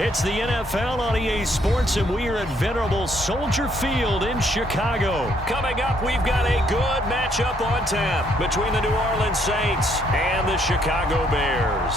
It's the NFL on EA Sports, and we are at venerable Soldier Field in Chicago. Coming up, we've got a good matchup on tap between the New Orleans Saints and the Chicago Bears.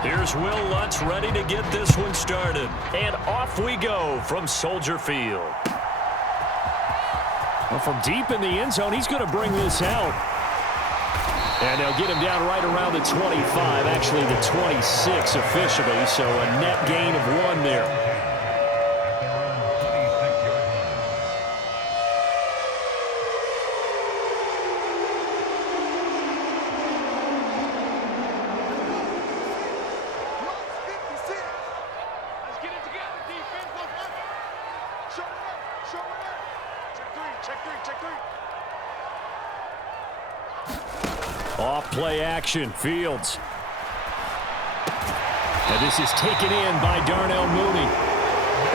Here's Will Lutz ready to get this one started. And off we go from Soldier Field. Well, from deep in the end zone, he's going to bring this out. And they'll get him down right around the 25, actually the 26 officially, so a net gain of 1 there. Off play action, Fields. And this is taken in by Darnell Mooney.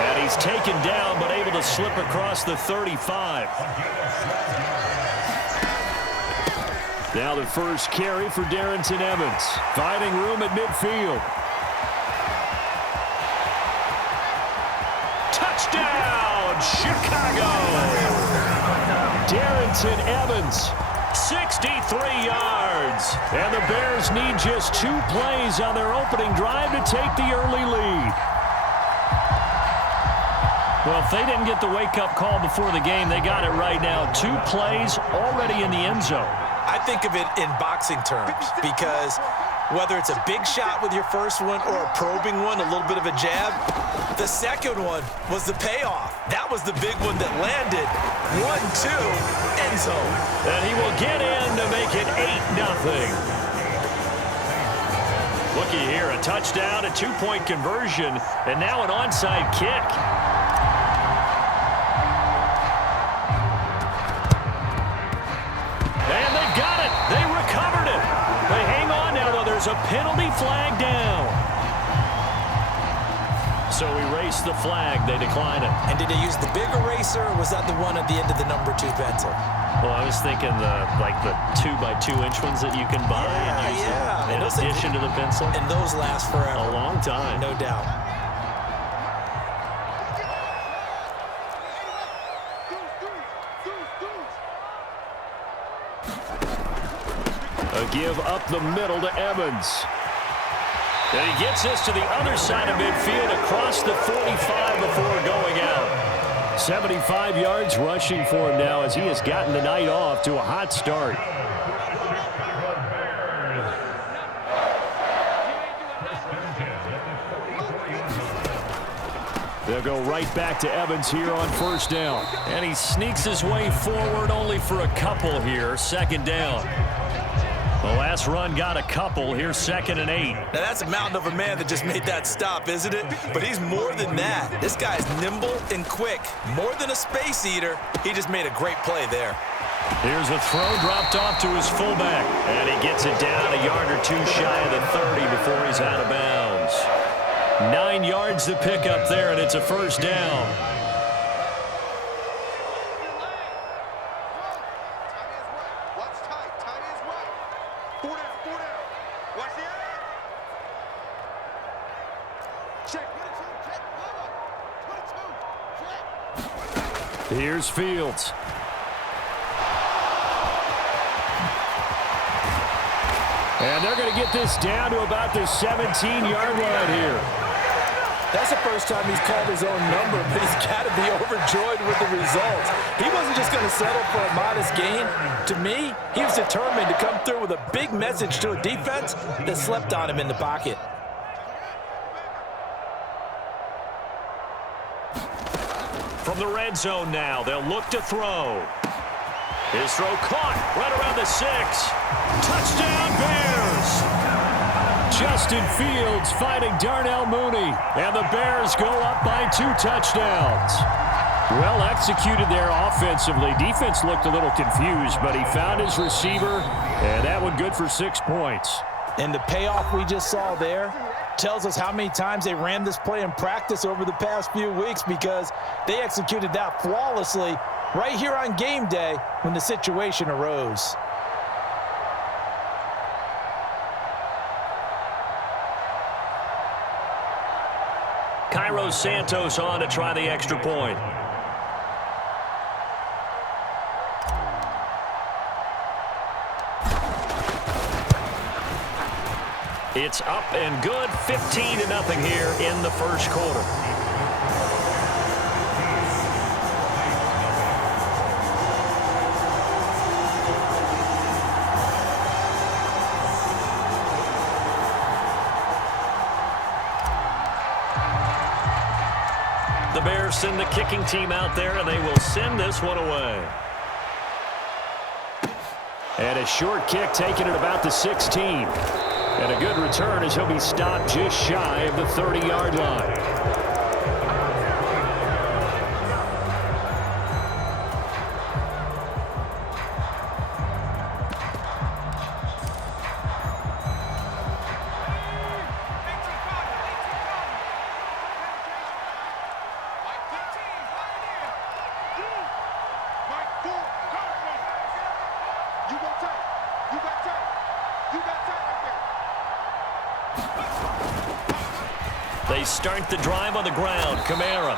And he's taken down, but able to slip across the 35. Now the first carry for Darrington Evans. Finding room at midfield. Touchdown, Chicago! Darrington Evans. 63 yards. And the Bears need just 2 plays on their opening drive to take the early lead. Well, if they didn't get the wake-up call before the game, they got it right now. 2 plays already in the end zone. I think of it in boxing terms because whether it's a big shot with your first one or a probing one, a little bit of a jab, the second one was the payoff. That was the big one that landed. 1-2, end zone. And he will get in to make it 8-0. Looky here, a touchdown, a 2-point conversion, and now an onside kick. And they've got it. They recovered it. They hang on now, though. There's a penalty flag down. So erase the flag. They decline it. And did they use the big eraser, or was that the one at the end of the number 2 pencil? Well, I was thinking the 2x2-inch ones that you can buy and use in addition to the pencil. And those last forever. A long time. No doubt. A give up the middle to Evans. And he gets this to the other side of midfield across the 45 before going out. 75 yards rushing for him now as he has gotten the night off to a hot start. They'll go right back to Evans here on first down. And he sneaks his way forward only for a couple here. Second down. The last run got a couple. Here's 2nd and 8. Now, that's a mountain of a man that just made that stop, isn't it? But he's more than that. This guy's nimble and quick. More than a space eater. He just made a great play there. Here's a throw dropped off to his fullback. And he gets it down a yard or 2 shy of the 30 before he's out of bounds. 9 yards to pick up there, and it's a first down. Here's Fields. And they're going to get this down to about the 17-yard line here. That's the first time he's called his own number, but he's got to be overjoyed with the results. He wasn't just going to settle for a modest gain. To me, he was determined to come through with a big message to a defense that slept on him in the pocket. From the red zone now, they'll look to throw. His throw caught right around the 6. Touchdown, Bears! Justin Fields fighting Darnell Mooney, and the Bears go up by 2 touchdowns. Well executed there offensively. Defense looked a little confused, but he found his receiver, and that one good for 6 points. And the payoff we just saw there tells us how many times they ran this play in practice over the past few weeks, because they executed that flawlessly right here on game day when the situation arose. Cairo Santos on to try the extra point. It's up and good, 15-0 here in the first quarter. The Bears send the kicking team out there, and they will send this one away. And a short kick taken at about the 16. And a good return as he'll be stopped just shy of the 30-yard line. They start the drive on the ground. Kamara.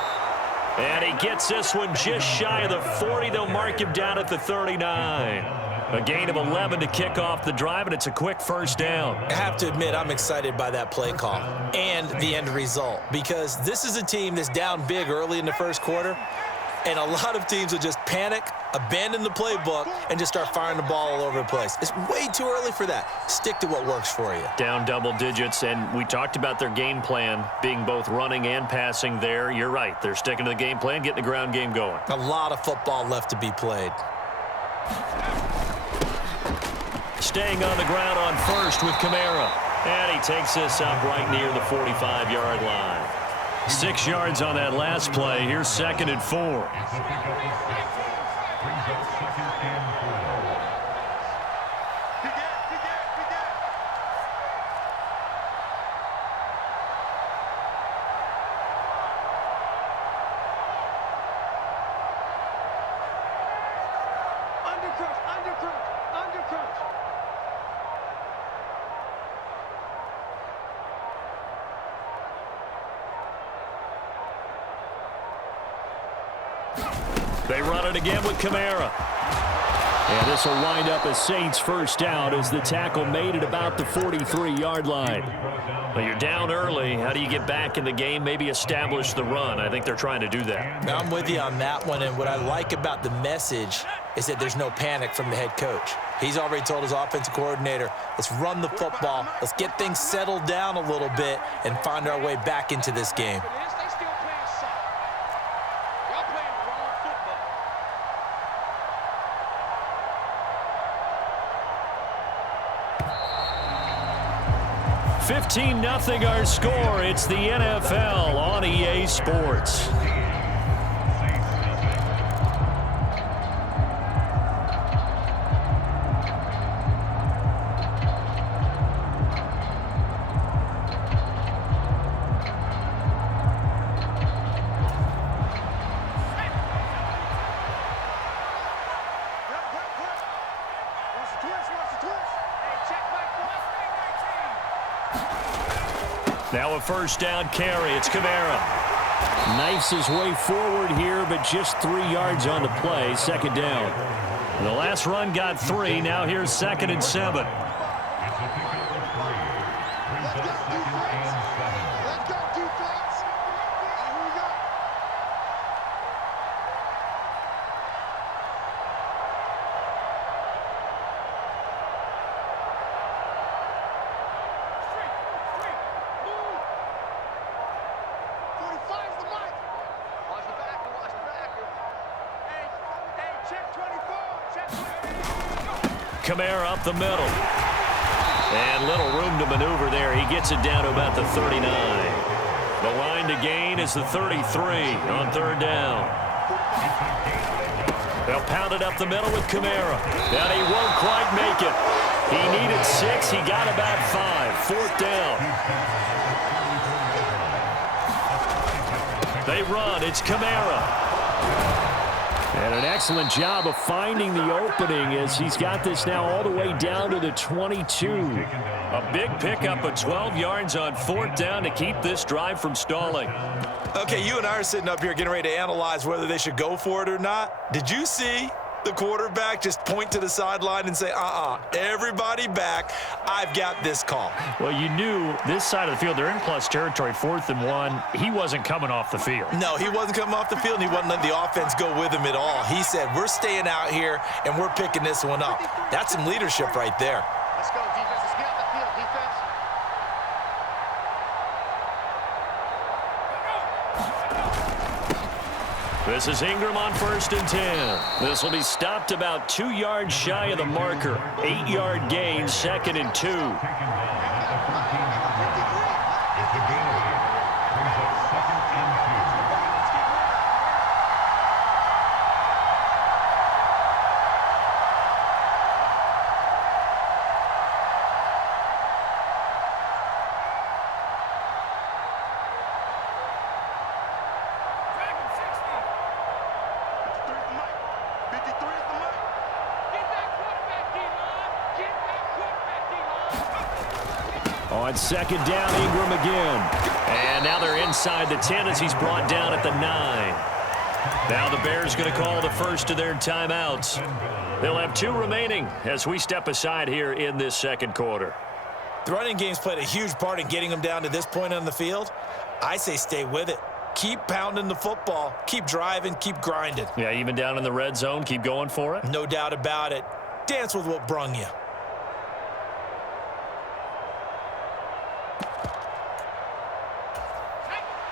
And he gets this one just shy of the 40. They'll mark him down at the 39. A gain of 11 to kick off the drive, and it's a quick first down. I have to admit, I'm excited by that play call and the end result, because this is a team that's down big early in the first quarter, and a lot of teams will just panic, abandon the playbook, and just start firing the ball all over the place. It's way too early for that. Stick to what works for you. Down double digits, and we talked about their game plan being both running and passing there. You're right. They're sticking to the game plan, getting the ground game going. A lot of football left to be played. Staying on the ground on first with Kamara. And he takes this up right near the 45-yard line. 6 yards on that last play. Here's 2nd and 4. They run it again with Kamara. And this will wind up a Saints first down as the tackle made it about the 43-yard line. But you're down early. How do you get back in the game, maybe establish the run? I think they're trying to do that. I'm with you on that one, and what I like about the message is that there's no panic from the head coach. He's already told his offensive coordinator, let's run the football, let's get things settled down a little bit and find our way back into this game. 15-0 our score. It's the NFL on EA Sports. Now a first down carry. It's Kamara. Knifes his way forward here, but just 3 yards on the play. 2nd down. The last run got 3. Now here's 2nd and 7. Kamara up the middle. And little room to maneuver there. He gets it down to about the 39. The line to gain is the 33 on 3rd down. They'll pound it up the middle with Kamara. And he won't quite make it. He needed 6. He got about 5. 4th down. They run. It's Kamara. And an excellent job of finding the opening as he's got this now all the way down to the 22. A big pickup of 12 yards on 4th down to keep this drive from stalling. Okay, you and I are sitting up here getting ready to analyze whether they should go for it or not. Did you see the quarterback just point to the sideline and say, everybody back, I've got this call? Well, you knew this side of the field, they're in plus territory, 4th and 1. He wasn't coming off the field. No, he wasn't coming off the field, and he wasn't letting the offense go with him at all. He said, we're staying out here, and we're picking this one up. That's some leadership right there. Let's go, defense. Let's get out the field, defense. This is Ingram on 1st and 10. This will be stopped about 2 yards shy of the marker. 8-yard gain, 2nd and 2. On 2nd down, Ingram again. And now they're inside the 10 as he's brought down at the 9. Now the Bears going to call the first of their timeouts. They'll have 2 remaining as we step aside here in this 2nd quarter. The running game's played a huge part in getting them down to this point on the field. I say stay with it. Keep pounding the football. Keep driving. Keep grinding. Yeah, even down in the red zone, keep going for it. No doubt about it. Dance with what brung you.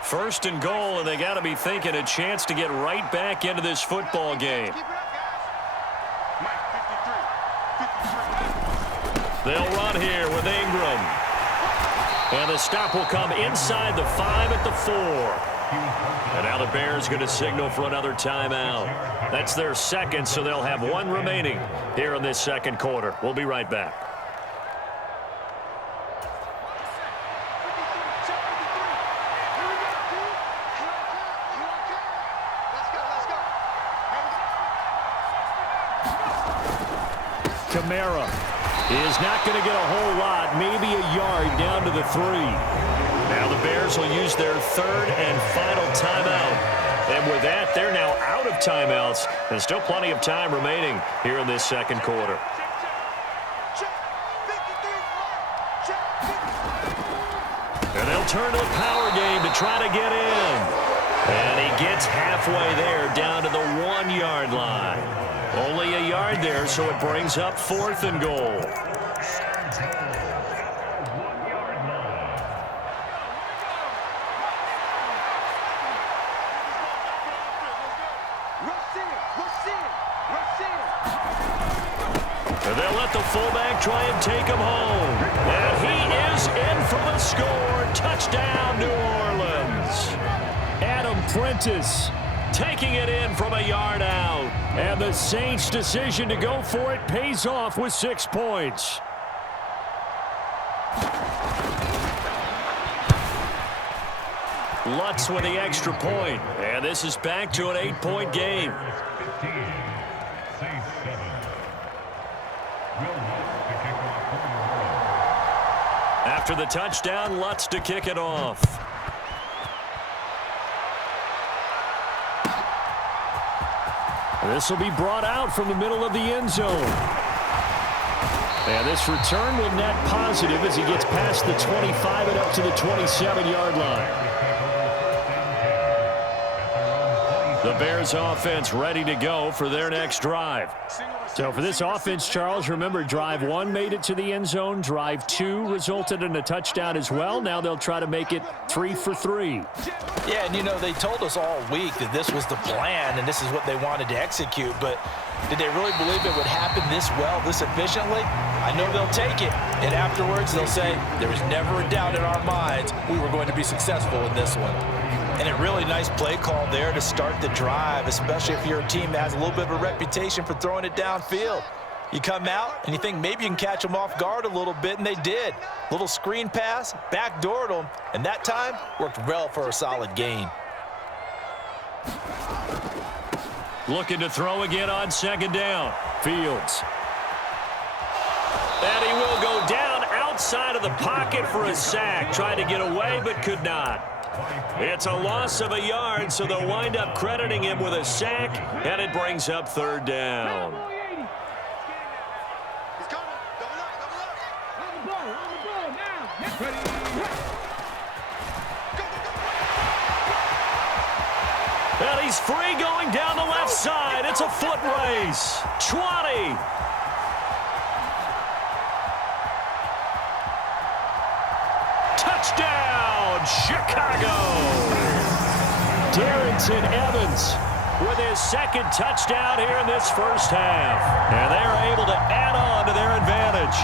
First and goal, and they got to be thinking a chance to get right back into this football game. They'll run here with Ingram. And the stop will come inside the 5 at the 4. And now the Bears going to signal for another timeout. That's their 2nd, so they'll have 1 remaining here in this 2nd quarter. We'll be right back. Kamara is not going to get a whole lot, maybe a yard down to the 3. Now the Bears will use their 3rd and final timeout. And with that, they're now out of timeouts. And still plenty of time remaining here in this 2nd quarter. And they'll turn to the power game to try to get in. And he gets halfway there down to the 1-yard line. Only a yard there, so it brings up 4th and goal. And they'll let the fullback try and take him home. And he is in for the score. Touchdown, New Orleans. Adam Prentice taking it in from a yard out. And the Saints' decision to go for it pays off with 6 points. Lutz with the extra point. And this is back to an 8-point game. After the touchdown, Lutz to kick it off. This will be brought out from the middle of the end zone. And this return will net positive as he gets past the 25 and up to the 27-yard line. The Bears offense ready to go for their next drive. So for this offense, Charles, remember drive 1 made it to the end zone. Drive 2 resulted in a touchdown as well. Now they'll try to make it 3 for 3. Yeah, and you know, they told us all week that this was the plan and this is what they wanted to execute. But did they really believe it would happen this well, this efficiently? I know they'll take it. And afterwards, they'll say, there was never a doubt in our minds we were going to be successful in this one. And a really nice play call there to start the drive, especially if you're a team that has a little bit of a reputation for throwing it downfield. You come out and you think maybe you can catch them off guard a little bit, and they did. Little screen pass, backdoored them, and that time worked well for a solid gain. Looking to throw again on second down. Fields. And he will go down outside of the pocket for a sack. Tried to get away but could not. It's a loss of a yard, so they'll wind up crediting him with a sack, and it brings up third down. And he's free going down the left side. It's a foot race. 20. Touchdown, Chicago. Darrington Evans with his second touchdown here in this first half. And they're able to add on to their advantage.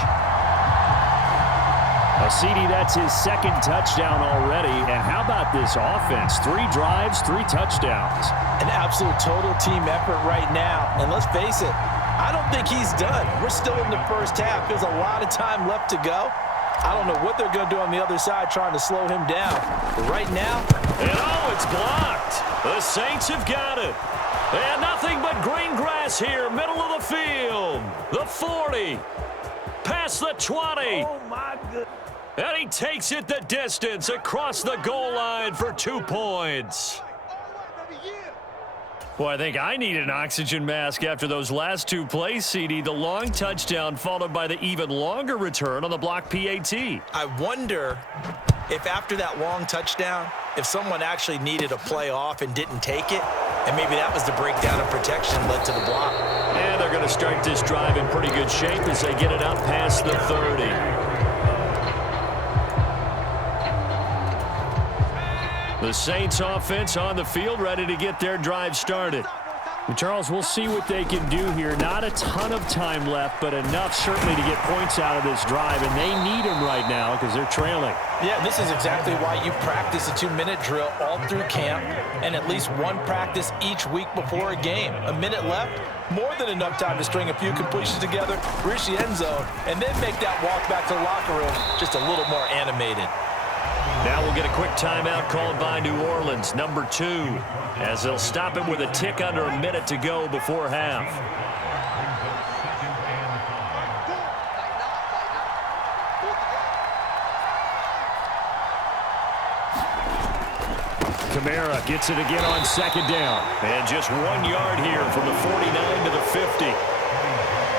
CD, that's his second touchdown already. And how about this offense? 3 drives, 3 touchdowns. An absolute total team effort right now. And let's face it, I don't think he's done. We're still in the first half. There's a lot of time left to go. I don't know what they're going to do on the other side trying to slow him down. But right now... And oh, it's blocked. The Saints have got it. And nothing but green grass here, middle of the field. The 40. Past the 20. Oh, my goodness. And he takes it the distance across the goal line for 2 points. Boy, I think I need an oxygen mask after those last 2 plays, CD. The long touchdown followed by the even longer return on the block PAT. I wonder if after that long touchdown, if someone actually needed a play off and didn't take it, and maybe that was the breakdown of protection led to the block. And they're going to start this drive in pretty good shape as they get it up past the 30. The Saints offense on the field ready to get their drive started. Charles, we'll see what they can do here. Not a ton of time left, but enough certainly to get points out of this drive, and they need them right now because they're trailing. Yeah, this is exactly why you practice a 2-minute drill all through camp and at least one practice each week before a game. A minute left, more than enough time to string a few completions together, reach the end zone, and then make that walk back to the locker room just a little more animated. Now we'll get a quick timeout called by New Orleans, number 2, as they'll stop it with a tick under a minute to go before half. Kamara gets it again on second down. And just 1 yard here from the 49 to the 50.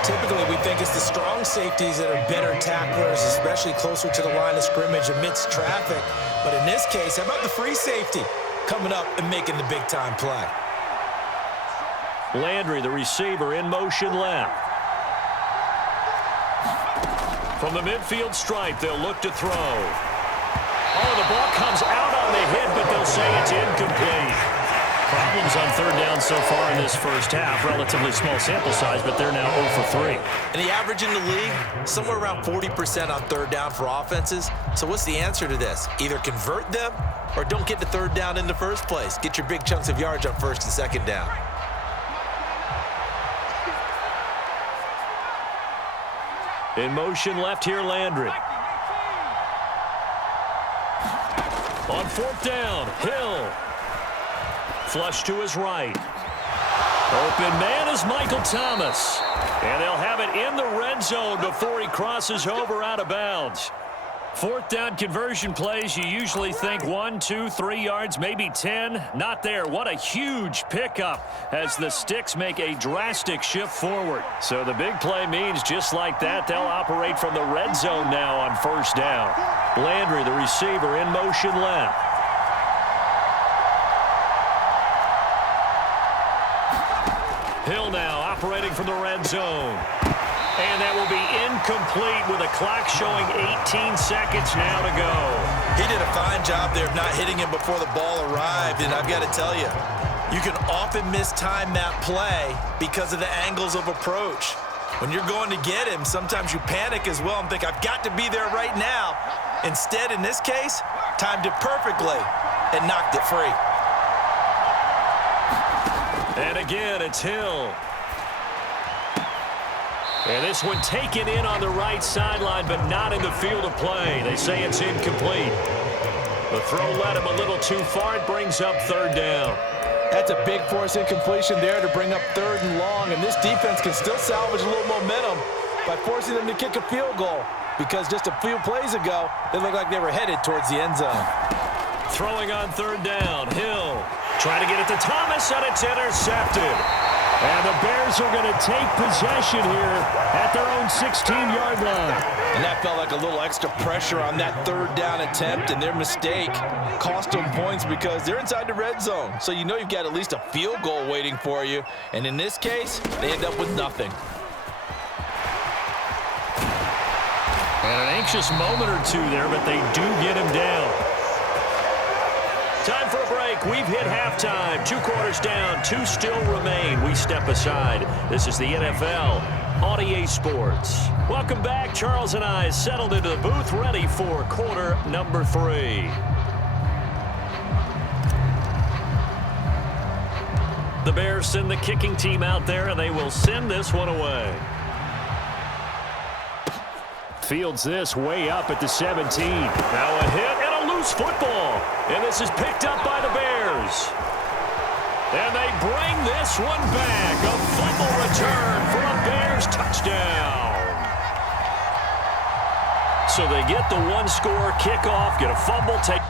Typically, we think it's the strong safeties that are better tacklers, especially closer to the line of scrimmage amidst traffic. But in this case, how about the free safety coming up and making the big-time play? Landry, the receiver, in motion left. From the midfield stripe, they'll look to throw. Oh, the ball comes out on the hit, but they'll say it's incomplete. Problems on third down so far in this first half. Relatively small sample size, but they're now 0 for 3. And the average in the league, somewhere around 40% on third down for offenses. So what's the answer to this? Either convert them or don't get to third down in the first place. Get your big chunks of yards on first and second down. In motion left here, Landry. On fourth down, Hill. Flush to his right. Open man is Michael Thomas. And they'll have it in the red zone before he crosses over out of bounds. Fourth down conversion plays, you usually think 1, 2, 3 yards, maybe 10. Not there. What a huge pickup as the sticks make a drastic shift forward. So the big play means just like that, they'll operate from the red zone now on first down. Landry, the receiver, in motion left. Hill now operating from the red zone. And that will be incomplete with a clock showing 18 seconds now to go. He did a fine job there of not hitting him before the ball arrived, and I've got to tell you, you can often mistime that play because of the angles of approach. When you're going to get him, sometimes you panic as well and think, I've got to be there right now. Instead, in this case, timed it perfectly. and knocked it free. And again, it's Hill. And this one taken in on the right sideline, but not in the field of play. They say it's incomplete. The throw led him a little too far. It brings up third down. That's a big force incompletion there to bring up 3rd and long, and this defense can still salvage a little momentum by forcing them to kick a field goal, because just a few plays ago, they looked like they were headed towards the end zone. Throwing on 3rd down, Hill trying to get it to Thomas, and it's intercepted. And the Bears are going to take possession here at their own 16-yard line. And that felt like a little extra pressure on that 3rd down attempt, and their mistake cost them points because they're inside the red zone. So you know you've got at least a field goal waiting for you. And in this case, they end up with nothing. And an anxious moment or two there, but they do get him down. Time for a break. We've hit halftime. 2 quarters down. 2 still remain. We step aside. This is the NFL on EA Sports. Welcome back. Charles and I settled into the booth, ready for quarter number 3. The Bears send the kicking team out there, and they will send this one away. Fields this way up at the 17. Now a hit and a loose football. And this is picked up by the Bears. And they bring this one back. A fumble return for a Bears touchdown. So they get the 1-score kickoff, get a fumble, take